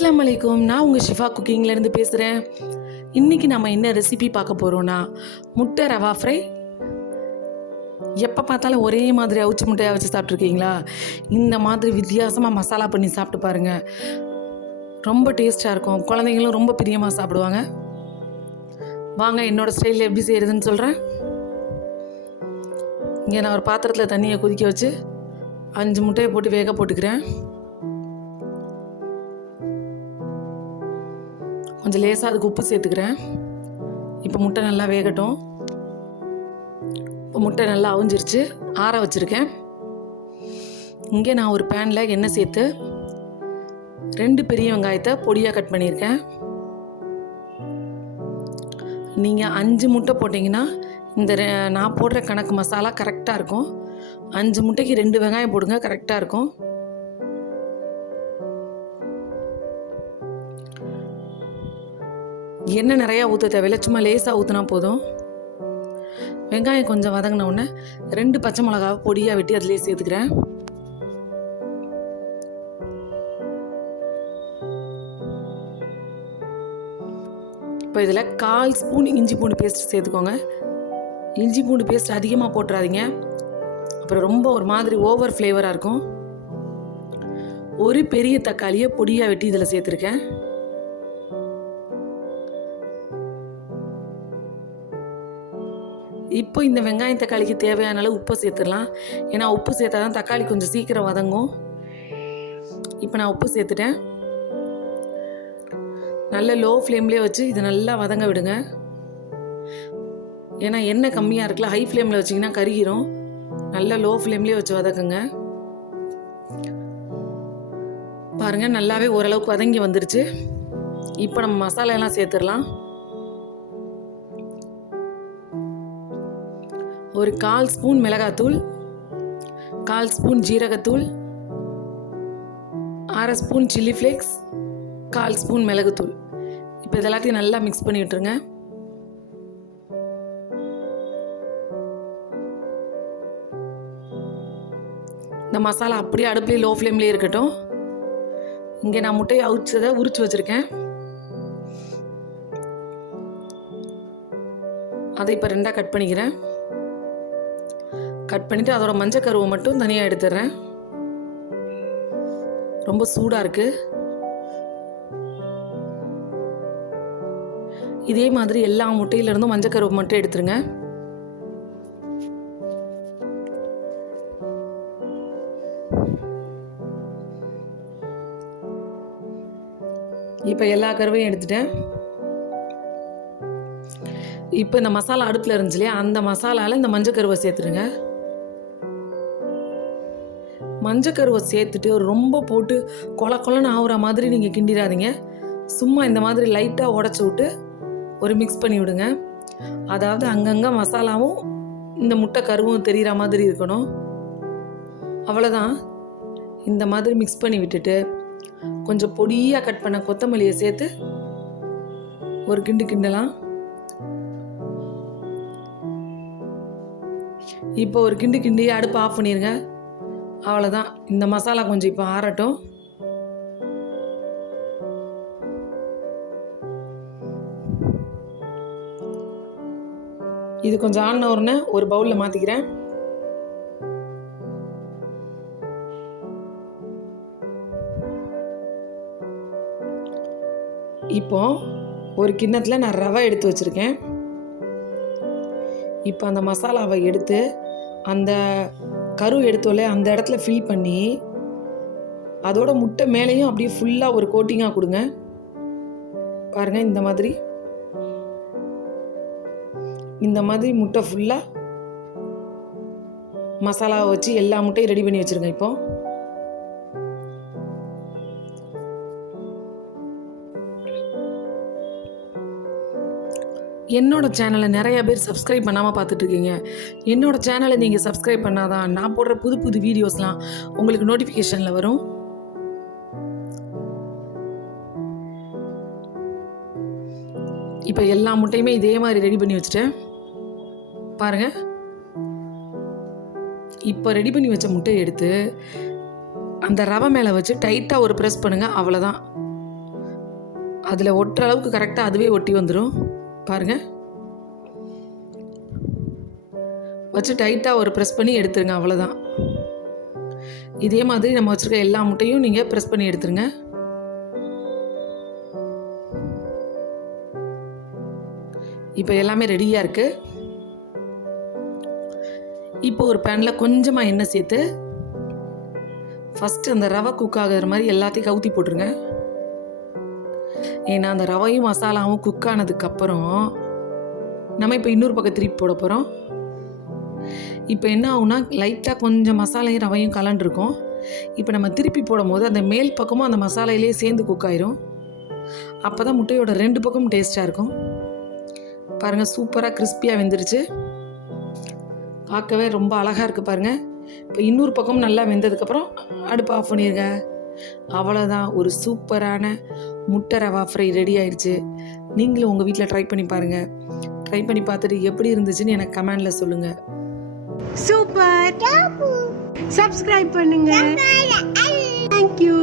அஸ்ஸலாமு அலைக்கும். நான் உங்கள் ஷிஃபா குக்கிங்லேருந்து பேசுகிறேன். இன்றைக்கி நம்ம என்ன ரெசிபி பார்க்க போகிறோன்னா, முட்டை ரவா ஃப்ரை. எப்போ பார்த்தாலும் ஒரே மாதிரி அவிச்ச முட்டையாக வச்சு சாப்பிட்ருக்கீங்களா? இந்த மாதிரி வித்தியாசமாக மசாலா பண்ணி சாப்பிட்டு பாருங்கள். ரொம்ப டேஸ்ட்டாக இருக்கும். குழந்தைங்களும் ரொம்ப பிரியமாக சாப்பிடுவாங்க. வாங்க என்னோடய ஸ்டைலில் எப்படி செய்கிறதுன்னு சொல்கிறேன். இங்கே நான் ஒரு பாத்திரத்தில் தண்ணியை கொதிக்க வச்சு 5 முட்டையை போட்டு வேக போட்டுக்கிறேன். கொஞ்சம் லேசாக அதுக்கு உப்பு சேர்த்துக்கிறேன். இப்போ முட்டை நல்லா வேகட்டும். இப்போ முட்டை நல்லா அவிஞ்சிருச்சு, ஆற வச்சுருக்கேன். இங்கே நான் ஒரு பேனில் எண்ணெய் சேர்த்து 2 பெரிய வெங்காயத்தை பொடியாக கட் பண்ணியிருக்கேன். நீங்கள் 5 முட்டை போட்டிங்கன்னா இந்த நான் போடுற கணக்கு மசாலா கரெக்டாக இருக்கும். 5 முட்டைக்கு 2 வெங்காயம் போடுங்க, கரெக்டாக இருக்கும். எண்ணெய் நிறையா ஊற்ற தேவையில்லை, சும்மா லேசாக ஊற்றினா போதும். வெங்காயம் கொஞ்சம் வதங்கின உடனே 2 பச்சை மிளகாவை பொடியாக வெட்டி அதிலே சேர்த்துக்கிறேன். இப்போ இதில் 1/4 ஸ்பூன் இஞ்சி பூண்டு பேஸ்ட் சேர்த்துக்கோங்க. இஞ்சி பூண்டு பேஸ்ட் அதிகமாக போட்டுறாதீங்க, அப்புறம் ரொம்ப ஒரு மாதிரி ஓவர் ஃப்ளேவராக இருக்கும். ஒரு பெரிய தக்காளியை பொடியாக வெட்டி இதில் சேர்த்துருக்கேன். இப்போ இந்த வெங்காயம் தக்காளிக்கு தேவையான அளவு உப்பை சேர்த்துடலாம். ஏன்னா உப்பு சேர்த்தா தான் தக்காளி கொஞ்சம் சீக்கிரம் வதங்கும். இப்போ நான் உப்பு சேர்த்துட்டேன். நல்ல லோ ஃப்ளேம்லேயே வச்சு இதை நல்லா வதங்க விடுங்க. ஏன்னா எண்ணெய் கம்மியாக இருக்குல்ல, ஹை ஃப்ளேமில் வச்சிங்கன்னா கருகிரும். நல்லா லோ ஃப்ளேம்லேயே வச்சு வதக்குங்க. பாருங்கள், நல்லாவே ஓரளவுக்கு வதங்கி வந்துருச்சு. இப்போ நம்ம மசாலா எல்லாம் சேர்த்துடலாம். ஒரு 1/4 ஸ்பூன் மிளகாத்தூள், 1/4 ஸ்பூன் ஜீரகத்தூள், 1/2 ஸ்பூன் சில்லி ஃப்ளேக்ஸ், 1/4 ஸ்பூன் மிளகுத்தூள். இப்போ இதெல்லாத்தையும் நல்லா மிக்ஸ் பண்ணி விட்டுருங்க. இந்த மசாலா அப்படியே அடுப்புலேயே லோ ஃப்ளேம்லேயே இருக்கட்டும். இங்கே நான் முட்டையை அவிச்சதை உரிச்சு வச்சுருக்கேன். அதை இப்போ 2ஆக கட் பண்ணிக்கிறேன். கட் பண்ணிவிட்டு அதோட மஞ்சள் கருவை மட்டும் தனியாக எடுத்துடுறேன். ரொம்ப சூடாக இருக்குது. இதே மாதிரி எல்லா முட்டையிலிருந்தும் மஞ்சள் கருவை மட்டும் எடுத்துருங்க. இப்போ எல்லா கருவையும் எடுத்துட்டேன். இப்போ இந்த மசாலா அடுப்பில் இருந்துச்சு இல்லையா, அந்த மசாலாவில் இந்த மஞ்சள் கருவை சேர்த்துருங்க. மஞ்சள் கருவை சேர்த்துட்டு ரொம்ப போட்டு கொலன்னு ஆகுற மாதிரி நீங்கள் கிண்டிடாதீங்க. சும்மா இந்த மாதிரி லைட்டாக உடச்சி விட்டு ஒரு மிக்ஸ் பண்ணி விடுங்க. அதாவது அங்கங்கே மசாலாவும் இந்த முட்டை கருவும் தெரிகிற மாதிரி இருக்கணும். அவ்வளோதான். இந்த மாதிரி மிக்ஸ் பண்ணி விட்டுட்டு கொஞ்சம் பொடியாக கட் பண்ண கொத்தமல்லியை சேர்த்து ஒரு கிண்டலாம். இப்போ ஒரு கிண்டி அடுப்பு ஆஃப் பண்ணிடுங்க. அவ்வளோதான். இந்த மசாலா கொஞ்சம் இப்போ ஆறட்டும். இது கொஞ்சம் ஆன உடனே ஒரு பவுலில் மாற்றிக்கிறேன். இப்போ ஒரு கிண்ணத்தில் நான் ரவை எடுத்து வச்சுருக்கேன். இப்போ அந்த மசாலாவை எடுத்து அந்த கரு எடுத்தோலே அந்த இடத்துல ஃபில் பண்ணி அதோட முட்டை மேலேயும் அப்படியே ஃபுல்லாக ஒரு கோட்டிங்காக கொடுங்க. பாருங்கள், இந்த மாதிரி முட்டை ஃபுல்லாக மசாலாவை வச்சு எல்லா முட்டையும் ரெடி பண்ணி வச்சுருங்க. இப்போ என்னோடய சேனலை நிறைய பேர் சப்ஸ்கிரைப் பண்ணாமல் பார்த்துட்ருக்கீங்க. என்னோடய சேனலை நீங்கள் சப்ஸ்கிரைப் பண்ணாதான் நான் போடுற புது வீடியோஸ்லாம் உங்களுக்கு நோட்டிஃபிகேஷனில் வரும். இப்போ எல்லா முட்டையுமே இதே மாதிரி ரெடி பண்ணி வச்சுட்டேன். பாருங்கள், இப்போ ரெடி பண்ணி வச்ச முட்டையை எடுத்து அந்த ரவை மேலே வச்சு டைட்டாக ஒரு ப்ரெஸ் பண்ணுங்கள். அவ்வளோதான். அதில் ஒட்டுற அளவுக்கு கரெக்டாக அதுவே ஒட்டி வந்துடும். பாருங்கள், வச்சு டைட்டாக ஒரு ப்ரெஸ் பண்ணி எடுத்துருங்க. அவ்வளோதான். இதே மாதிரி நம்ம வச்சுருக்க எல்லா முட்டையும் நீங்கள் ப்ரெஸ் பண்ணி எடுத்துருங்க. இப்போ எல்லாமே ரெடியாக இருக்குது. இப்போ ஒரு பேனில் கொஞ்சமாக எண்ணெய் சேர்த்து ஃபஸ்ட்டு அந்த ரவை குக் ஆகுற மாதிரி எல்லாத்தையும் கவுத்தி போட்டுருங்க. ஏன்னா அந்த ரவையும் மசாலாவும் குக் ஆனதுக்கப்புறம் நம்ம இப்போ இன்னொரு பக்கம் திருப்பி போட போகிறோம். இப்போ என்ன ஆகுனா லைட்டாக கொஞ்சம் மசாலையும் ரவையும் கலண்டிருக்கும். இப்போ நம்ம திருப்பி போடும் போது அந்த மேல் பக்கமும் அந்த மசாலையிலே சேர்ந்து குக் ஆயிரும். அப்போ தான் முட்டையோட 2 பக்கமும் டேஸ்ட்டாக இருக்கும். பாருங்கள், சூப்பராக கிறிஸ்பியாக வெந்துருச்சு. பார்க்கவே ரொம்ப அழகாக இருக்குது பாருங்கள். இப்போ இன்னொரு பக்கம் நல்லா வெந்ததுக்கப்புறம் அடுப்பு ஆஃப் பண்ணிடுங்க. அவ்வளோதான், ஒரு சூப்பரான முட்டை ரவா ஃப்ரை ரெடி ஆயிடுச்சு. நீங்களும் உங்கள் வீட்டில் ட்ரை பண்ணி பாருங்கள். ட்ரை பண்ணி பார்த்துட்டு எப்படி இருந்துச்சுன்னு எனக்கு கமெண்டில் சொல்லுங்கள். சூப்பர். சப்ஸ்கிரைப் பண்ணுங்க. தேங்க்யூ.